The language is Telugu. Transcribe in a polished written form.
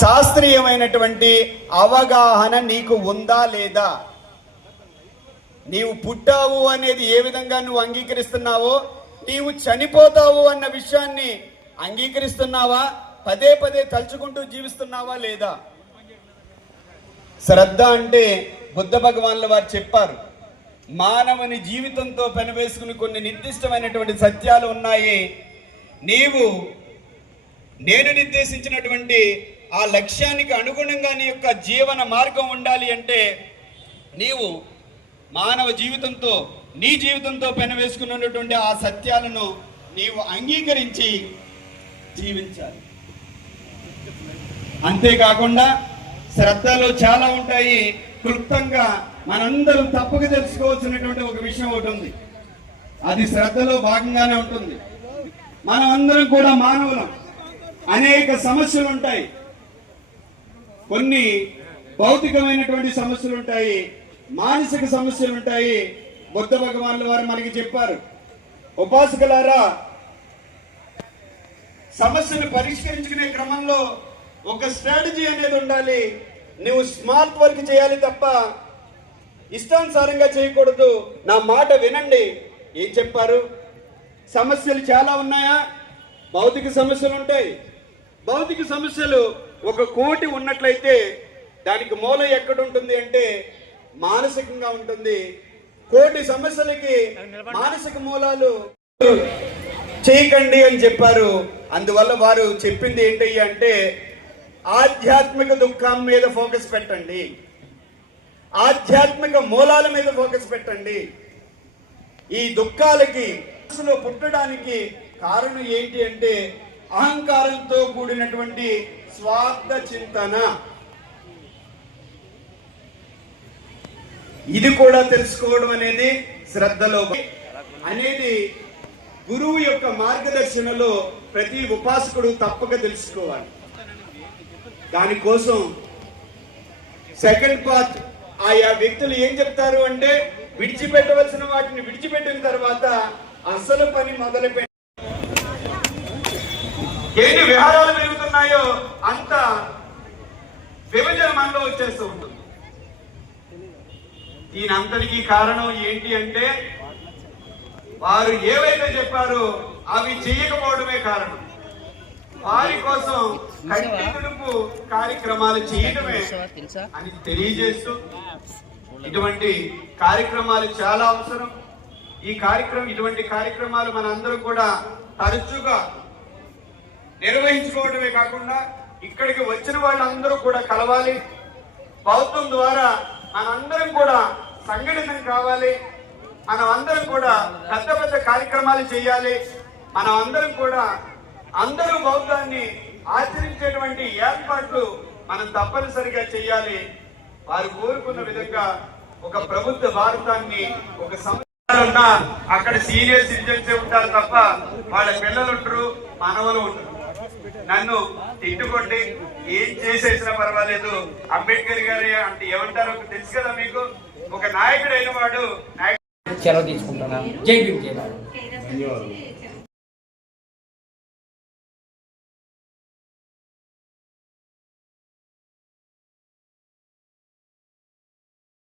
శాస్త్రీయమైనటువంటి అవగాహన నీకు ఉందా లేదా? నీవు పుట్టావు అనేది ఏ విధంగా నువ్వు అంగీకరిస్తున్నావో, నీవు చనిపోతావు అన్న విషయాన్ని అంగీకరిస్తున్నావా? పదే పదే తలుచుకుంటూ జీవిస్తున్నావా లేదా? శ్రద్ధ అంటే బుద్ధ భగవాన్ల వారు చెప్పారు, మానవుని జీవితంతో పెనవేసుకుని కొన్ని నిర్దిష్టమైనటువంటి సత్యాలు ఉన్నాయి. నేను నిర్దేశించినటువంటి ఆ లక్ష్యానికి అనుగుణంగా నీ యొక్క జీవన మార్గం ఉండాలి అంటే నీవు మానవ జీవితంతో, నీ జీవితంతో పెనవేసుకున్నటువంటి ఆ సత్యాలను నీవు అంగీకరించి జీవించాలి. అంతేకాకుండా శ్రద్ధలో చాలా ఉంటాయి. క్లుప్తంగా మనందరం తప్పక తెలుసుకోవాల్సినటువంటి ఒక విషయం ఒకటి ఉంది. అది శ్రద్ధలో భాగంగానే ఉంటుంది. మనం అందరం కూడా మానవులం. అనేక సమస్యలు ఉంటాయి. కొన్ని భౌతికమైనటువంటి సమస్యలు ఉంటాయి, మానసిక సమస్యలు ఉంటాయి. బుద్ధ భగవాన్ల వారు మనకి చెప్పారు, ఉపాసకులారా, సమస్యను పరిష్కరించుకునే క్రమంలో ఒక స్ట్రాటజీ అనేది ఉండాలి. నువ్వు స్మార్ట్ వర్క్ చేయాలి తప్ప ఇష్టానుసారంగా చేయకూడదు. నా మాట వినండి. ఏం చెప్పారు? సమస్యలు చాలా ఉన్నాయా? భౌతిక సమస్యలు ఉంటాయి. భౌతిక సమస్యలు 1,000,000 ఉన్నట్లయితే దానికి మూలం ఎక్కడ ఉంటుంది అంటే మానసికంగా ఉంటుంది. 1,000,000 సమస్యలకి మానసిక మూలాలు చేయకండి అని చెప్పారు. అందువల్ల వారు చెప్పింది ఏంటయ్యా అంటే ఆధ్యాత్మిక దుఃఖం మీద ఫోకస్ పెట్టండి, ఆధ్యాత్మిక మూలాల మీద ఫోకస్ పెట్టండి. ఈ దుఃఖాలకి మనసులో పుట్టడానికి కారణం ఏంటి అంటే అహంకారంతో కూడినటువంటి స్వార్థ చింతన. ఇది కూడా తెలుసుకోవడం అనేది శ్రద్ధలో అనేది గురువు యొక్క మార్గదర్శనలో ప్రతి ఉపాసకుడు తప్పక తెలుసుకోవాలి. దానికోసం సెకండ్ పార్ట్ ఆయా వ్యక్తులు ఏం చెప్తారు అంటే విడిచిపెట్టవలసిన వాటిని విడిచిపెట్టిన తర్వాత అసలు పని మొదలుపెట్టి ఎన్ని విహారాలు పెరుగుతున్నాయో అంత విభజన మనలో వచ్చేస్తూ ఉంటుంది. దీనంతటికీ కారణం ఏంటి అంటే వారు ఏవైతే చెప్పారో అవి చేయకపోవడమే కారణం. వారి కోసం కంటి తుడుపు కార్యక్రమాలు చేయడమే అని తెలియజేస్తూ ఇటువంటి కార్యక్రమాలు చాలా అవసరం. ఇటువంటి కార్యక్రమాలు మనందరం కూడా తరచుగా నిర్వహించుకోవడమే కాకుండా ఇక్కడికి వచ్చిన వాళ్ళందరూ కూడా కలవాలి. బౌద్ధం ద్వారా మనందరం కూడా సంఘటితం కావాలి. మనం అందరం కూడా పెద్ద పెద్ద కార్యక్రమాలు చేయాలి. మనం అందరం కూడా అందరూ బౌద్ధాన్ని ఆచరించేటువంటి ఏర్పాట్లు మనం తప్పనిసరిగా చేయాలి. వారు కోరుకున్న విధంగా ఒక ప్రభుత్వ భారతాన్ని ఒక సంస్థ అక్కడ సీనియర్ సిటిజన్స్ ఉంటారు తప్ప వాళ్ళ పిల్లలు ఉంటారు, మనవలు ఉంటారు. నన్ను తిట్టుకోండి, ఏం చేసేసినా పర్వాలేదు. అంబేద్కర్ గారి అంటే ఏమంటారో తెలుసు కదా మీకు. ఒక నాయకుడు అయిన వాడు సెలవు తీసుకుంటున్నాను. జై భీమ్. జై భారత్.